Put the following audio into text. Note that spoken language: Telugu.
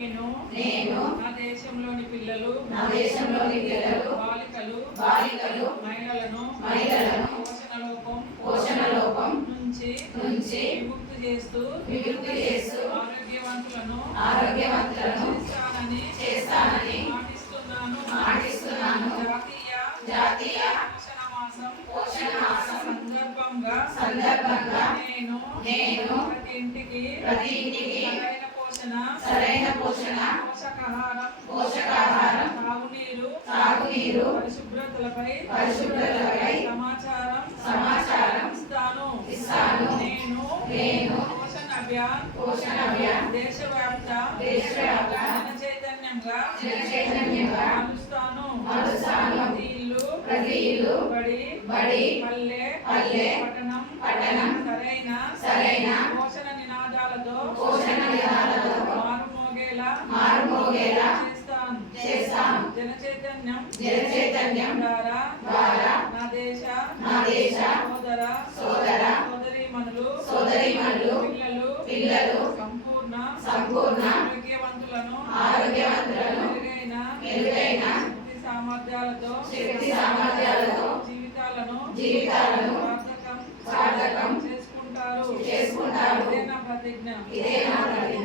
నేను నా దేశంలోని పిల్లలు బాలికలు మహిళలను పోషణ లోపం నుంచి విముక్తి చేస్తూ ఆరోగ్యవంతులను చేస్తానని మాటిస్తున్నాను. జాతీయ పోషణ మాసం సందర్భంగా నేను ప్రతి ఇంటికి సరైన పోషణ పోషకాహారం తాగునీరు పరిశుభ్రతలపై సమాచారం ఇస్తాను. నేను పోషణ అభియాన్ దేశవ్యాప్త జనచైతన్యంగా మలుస్తాను. ప్రతి ఇల్లు బడి పల్లె పట్టణం సరైన పోషణ నినాదాలతో మారుమోగేలా చేస్తాను. జనచైతన్యం ద్వారా నా దేశ సోదరీమణులు పిల్లలు సంపూర్ణ ఆరోగ్యవంతులను మెరుగైన శక్తి సామర్థ్యాలతో